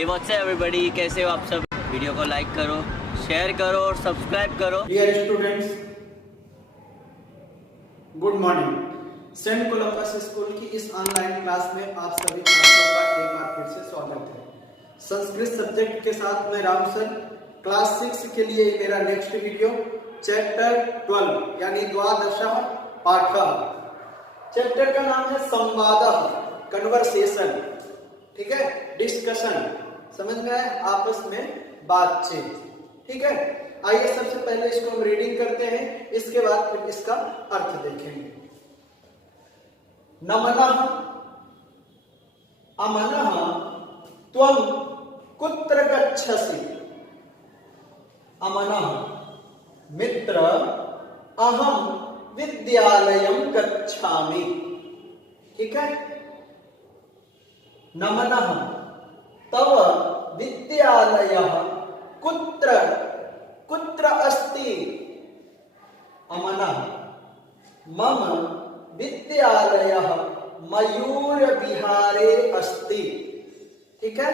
Hey what's up everybody, कैसे हो आप सब। वीडियो को लाइक करो, शेयर करो और सब्सक्राइब करो। Dear students, good morning. Saint Columbus school की इस ऑनलाइन क्लास में आप सभी छात्रों का एक बार फिर से स्वागत है। संस्कृत सब्जेक्ट के साथ मैं राम सर। क्लास 6 के लिए मेरा नेक्स्ट वीडियो चैप्टर 12 यानी द्वादशः पाठः। चैप्टर का नाम है संवादः, कन्वर्सेशन। ठीक है, डिस्कशन, समझ में आए, आपस में बातचीत। ठीक है, आइए सबसे पहले इसको हम रीडिंग करते हैं, इसके बाद फिर इसका अर्थ देखेंगे। नमनः अमनः त्वं कुत्र गच्छसि। अमनः मित्र, अहम विद्यालयं गच्छामि। ठीक है, नमनः तव विद्यालयः कुत्र कुत्र अस्ति। अमनः मम विद्यालयः मयूरविहारे अस्ति। ठीक है,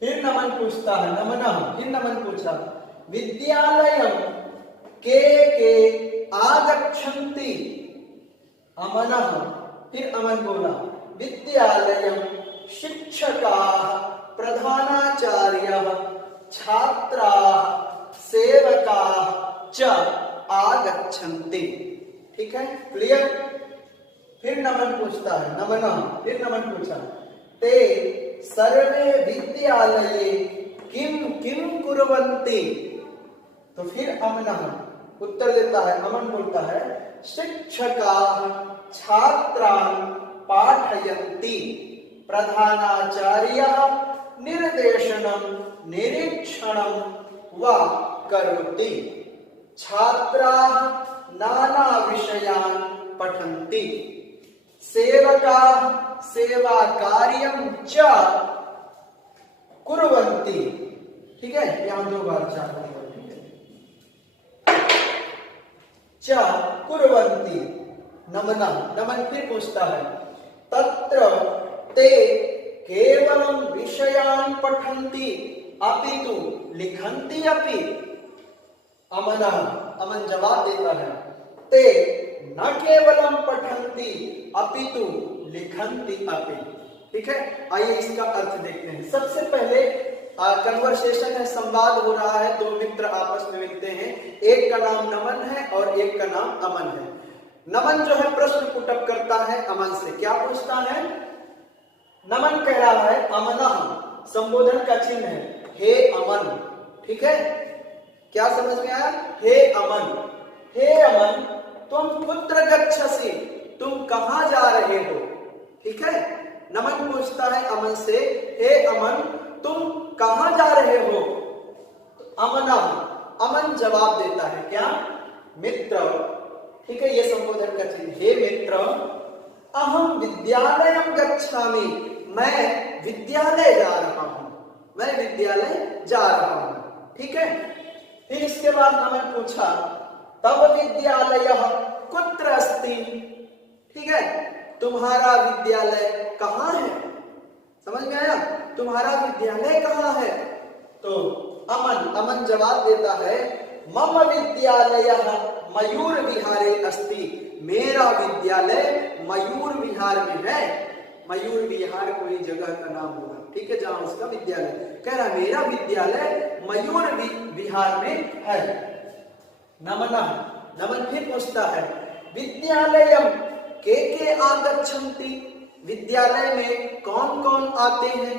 फिर नमन पूछता है, नमनः फिर नमन पूछा, विद्यालयं के आगच्छन्ति। अमनः फिर अमन बोला, विद्यालयं शिक्षकाः प्रधानाचार्यः छात्राः सेवकाः च आगच्छन्ति। ठीक है, क्लियर। फिर नमन पूछता है, नमनः फिर नमन पूछा, ते सर्वे विद्यालये किम किम कुर्वन्ति। तो फिर अमनः उत्तर देता है, अमन बोलता है, शिक्षकाः छात्रान् पाठयन्ति, प्रधानाचार्यः निर्देशनं निरीक्षणं वा करोति, छात्राः नाना विषयान् पठन्ति, सेवकाः सेवा कार्यं च कुर्वन्ति। ठीक है, यहां दो बार च कुर्वन्ति। नमन फिर पूछता है, तत्र ते केवलं विषयान् पठन्ति अपितु लिखन्ति अपि। अमनः अमन जवाब देता है, ते न केवलं पठन्ति अपितु लिखन्ति अपि। ठीक है, आइए इसका अर्थ देखते हैं। सबसे पहले कन्वर्सेशन है, संवाद हो रहा है, दो मित्र आपस में मिलते हैं, एक का नाम नमन है और एक का नाम अमन है। नमन जो है प्रश्न पुटअप करता है अमन से, क्या पूछता है। नमन कह रहा है, अमनः संबोधन का चिन्ह है, हे अमन। ठीक है, क्या समझ में आया, हे अमन। हे अमन तुम कुत्र गच्छसि, तुम कहां जा रहे हो। ठीक है, नमन पूछता है अमन से, हे अमन तुम कहां जा रहे हो। तो अमन जवाब देता है, क्या, मित्र। ठीक है, ये संबोधन का चिन्ह, हे मित्र, अहम विद्यालयं गच्छामि, मैं विद्यालय जा रहा हूं, मैं विद्यालय जा रहा हूं। ठीक है, फिर इसके बाद नमन पूछा, तव विद्यालयः कुत्र अस्ति। ठीक है, तुम्हारा विद्यालय कहां है। समझ में आया, तुम्हारा विद्यालय कहां है। तो अमन जवाब देता है, मम विद्यालयः मयूर विहारे अस्ति, मेरा विद्यालय मयूर विहार में है। मयूर विहार कोई जगह का नाम होगा, ठीक है, जहां उसका विद्यालय। कह रहा मेरा विद्यालय मयूर विहार में है। नमन फिर पूछता है, विद्यालयं के आगच्छन्ति, विद्यालय में कौन कौन आते हैं।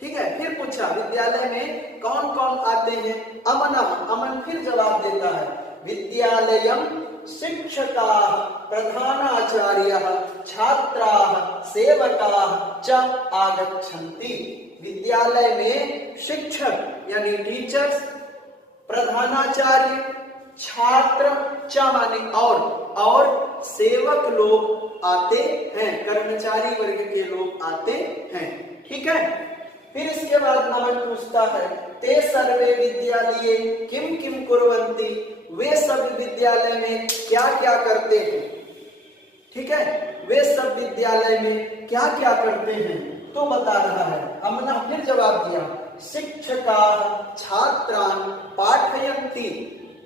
ठीक है, फिर पूछा विद्यालय में कौन कौन आते हैं। अमन फिर जवाब देता है, विद्यालयं शिक्षकाः प्रधानाचार्यः छात्राः सेवकाः च आगच्छन्ति। विद्यालय में शिक्षक यानी टीचर्स, प्रधानाचार्य, छात्र च माने और सेवक लोग आते हैं, कर्मचारी वर्ग के लोग आते हैं। ठीक है, फिर इसके बाद नमन पूछता है, ते सर्वे विद्यालये किम किम कुर्वन्ति, वे सब विद्यालय में क्या क्या करते हैं। ठीक है, वे सब विद्यालय में क्या क्या करते हैं। तो बता रहा है, अमना फिर जवाब दिया, शिक्षका छात्रान पाठयन्ति,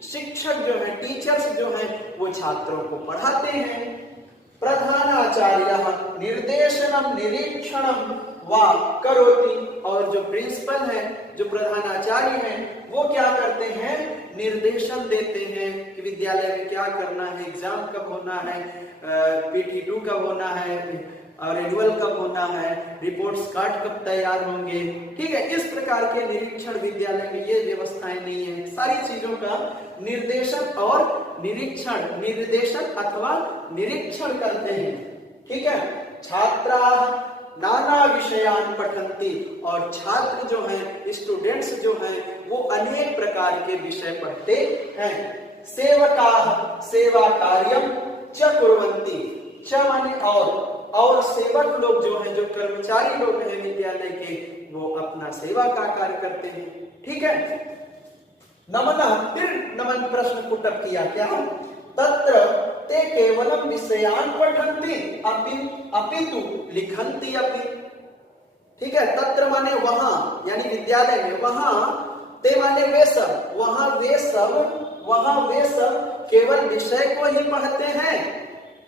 शिक्षक जो है, टीचर्स जो है, वो छात्रों को पढ़ाते हैं। प्रधानाचार्य निर्देशनम निरीक्षणम वा करोति, और जो प्रिंसिपल है, जो प्रधानाचार्य हैं, वो क्या करते हैं, निर्देशन देते हैं कि विद्यालय में क्या करना है, एग्जाम कब होना है, PT2 कब होना है, और एनुअल कब होना है, रिपोर्ट्स कार्ड कब तैयार होंगे। ठीक है, इस प्रकार के निरीक्षण विद्यालय में ये व्यवस्थाएं नहीं है। सारी चीजों का निर्देशन और निरीक्षण, निर्देशन अथवा निरीक्षण करते हैं। ठीक है, छात्रा नाना विषयान पठन्ति, और छात्र जो हैं, स्टूडेंट्स जो हैं, वो अनेक प्रकार के विषय पढ़ते हैं। सेवका सेवा कार्यम च कुर्वन्ति, च माने और सेवक लोग जो हैं, जो कर्मचारी लोग हैं विद्यालय के, वो अपना सेवा का कार्य करते हैं। ठीक है, नमन फिर नमन प्रश्न पुटअप किया, क्या, तत्र ते केवलम विषयान पठन्ति अपितु लिखन्ति अपि। ठीक है, तत्र माने वहां, यानी विद्यालय में, वहां, ते माने वे सब, वहां वे सब केवल विषय को ही पढ़ते हैं।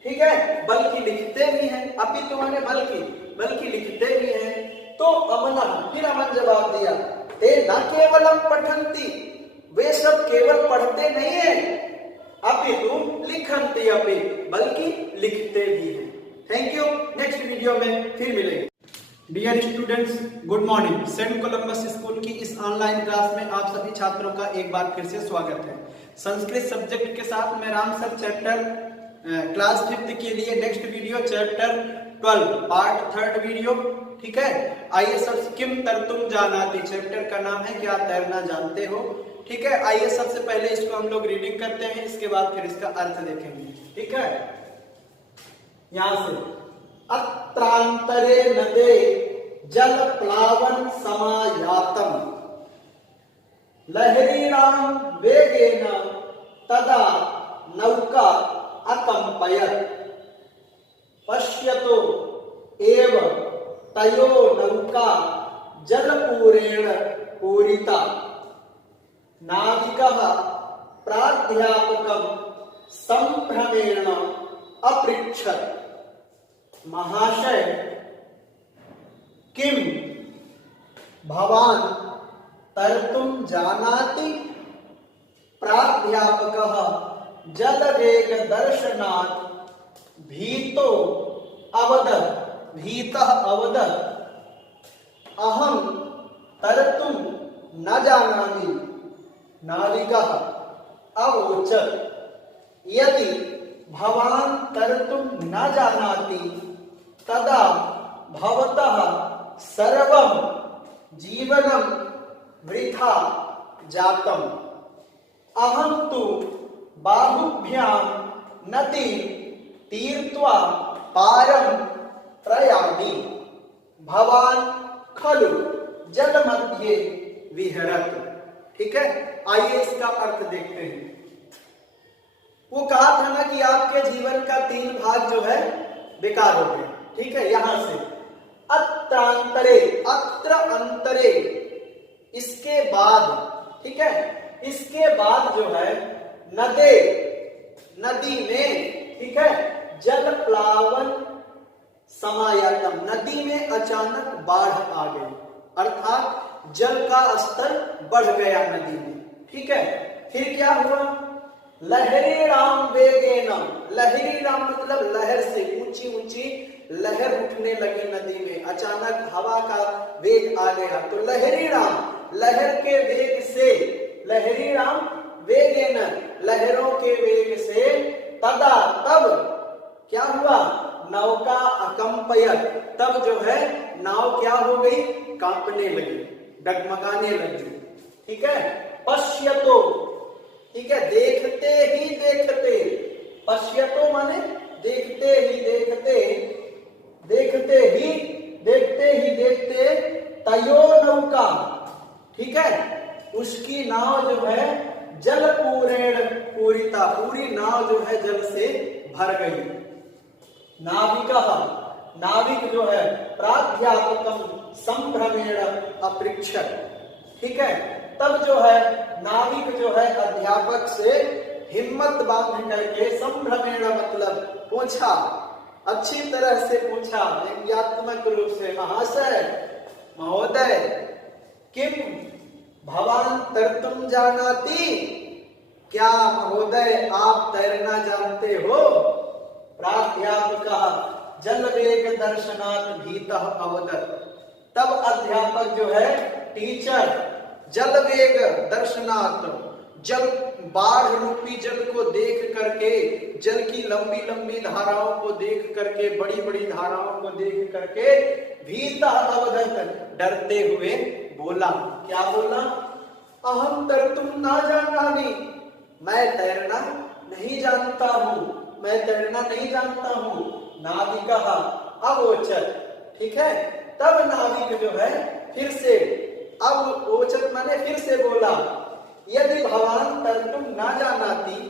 ठीक है, बल्कि लिखते भी हैं। अपितु माने बल्कि लिखते भी हैं। तो फिर अमन जवाब दिया, ते न केवलम पठन्ति, वे सब केवल पढ़ते नहीं है, अपितु लिखन्ति अपि, बल्कि लिखते भी हैं। थैंक यू, नेक्स्ट वीडियो में फिर मिलेंगे। Dear students, good morning. Saint Columbus school की इस ऑनलाइन क्लास में आप सभी छात्रों का एक बार फिर से स्वागत है। संस्कृत सब्जेक्ट के साथ मैं Ram sir chapter class 5th के लिए next video chapter 12 part 3rd video. ठीक है, आइए सब किम तरतुम जानाति, चैप्टर का नाम है क्या तैरना जानते हो। ठीक है, आइए सबसे पहले इसको हम लोग रीडिंग करते हैं, इसके बाद फिर इसका अर्थ देखेंगे। ठीक है, यहां से, अत्रांतरे नदे जल प्लावन समायातम लहरीणां वेगेन तदा नौका अकंपयत् पश्यतो एव तयो नौका जलपूरेण पूरिता नाविकः प्राध्यापकं संभ्रमेण अपृच्छत्, महाशय किम भवान तर्तुं जानाति। प्राध्यापकः जलवेग दर्शनात् भीतः अवदत्, अहं तर्तुं न जानामि। नाविकः अवोचत्, यदि भवान् तर्तुं न जानाति तदा भवतः सर्वं जीवनं वृथा जातम्। अहं तु बाहुभ्यां नदी तीर्त्वा पारं प्रयामि, भवान् खलु जलमध्ये विहरतु। ठीक है, आइए इसका अर्थ देखते हैं। वो कहा था ना कि आपके जीवन का 3 भाग जो है बेकार हो गए। ठीक है, यहां से अत्रांतरे, अत्र अंतरे, इसके बाद। ठीक है, इसके बाद जो है नदी में। ठीक है, जल प्लावन समायातम, नदी में अचानक बाढ़ आ गई, अर्थात जल का स्तर बढ़ गया नदी में। ठीक है, फिर क्या हुआ, लहरी राम वेगेन, लहरी राम मतलब लहर से, ऊंची ऊंची लहर उठने लगी नदी में, अचानक हवा का वेग आ गया। तो लहरी राम, लहर के वेग से, लहरी राम वेगेन, लहरों के वेग से, तदा तब क्या हुआ, नौका अकंपयत, तब जो है नाव क्या हो गई, कांपने लगी, डगमगाने लगी। ठीक है, पश्यतो, ठीक है, देखते ही देखते, पश्यतो माने देखते ही देखते, देखते ही देखते तयो नौका। ठीक है, उसकी नाव जो है जल पूरेण पूरिता, पूरी नाव जो है जल से भर गई। नाविका, नाविक जो है प्राध्यापकम संभ्रमेण अपृच्छत। ठीक है, तब जो है नाविक जो है अध्यापक से हिम्मत बांध करके, संभ्रमेण मतलब पूछा, अच्छी तरह से पूछा, व्यंग्यात्मक रूप से, महाशय महोदय किम भवान तर्तुम जानाति, क्या महोदय आप तैरना जानते हो? प्राध्यापकः जलवेग दर्शनात् भीतः अवदत्। तब अध्यापक जो है, टीचर, जलवेग दर्शनात्, जल बाढ़ रूपी जल को देख करके, जल की लंबी लंबी धाराओं को देख करके, बड़ी बड़ी धाराओं को देख करके, भीतः अवदत् डरते हुए बोला। क्या बोला? अहम तर्तुम न जानामि, मैं तैरना नहीं जानता हूँ, मैं तैरना नहीं जानता हूँ। नाविकः अवोचत्। ठीक है, तब नाविक जो है फिर से, अब ओचत माने फिर से बोला, यदि भवान तर्तुम न जानाति,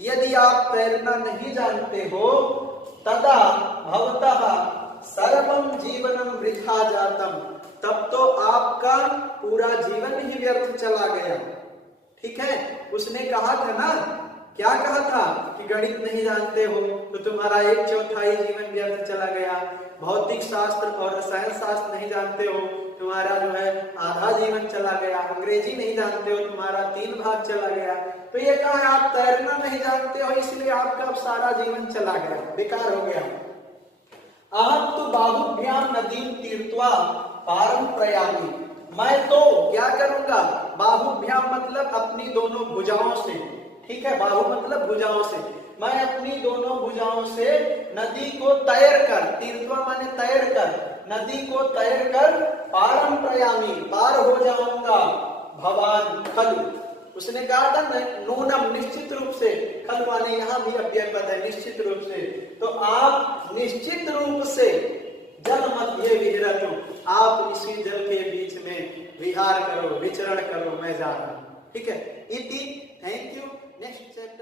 यदि आप तैरना नहीं जानते हो, तदा भवतः सर्वं जीवनम वृथा जातम, तब तो आपका पूरा जीवन ही व्यर्थ चला गया। ठीक है, उसने कहा था ना, क्या कहा था कि गणित नहीं जानते हो तो तुम्हारा 1/4 जीवन व्यर्थ चला गया, भौतिक शास्त्र और रसायन शास्त्र नहीं जानते हो, तुम्हारा जो है आधा जीवन चला गया, अंग्रेजी नहीं जानते हो, तुम्हारा 3 भाग चला गया। तो ये कहा आप तैरना नहीं जानते हो, इसलिए आपका अब सारा जीवन चला गया, बेकार हो गया। अहम तो बाहुभ्याम नदीम तीर्थवा पारम प्रयामी, मैं तो क्या करूंगा? बाहुभ्याम मतलब अपनी दोनों भुजाओं से। ठीक है, बाहु मतलब भुजाओं से, मैं अपनी दोनों भुजाओं से नदी को तैर कर, तीर्थवा माने तैर कर, नदी को तैर कर पारम प्रयामी, पार हो जाऊंगा। भवान खलु, उसने कहा था नूनम निश्चित रूप से, खलु माने यहाँ भी अव्यय पद है, निश्चित रूप से, तो आप निश्चित रूप से जल मध्य विहरतु, आप इसी जल के बीच में विहार करो, विचरण करो, मैं जा रहा हूं। ठीक है, इति, थैंक यू। Next chapter.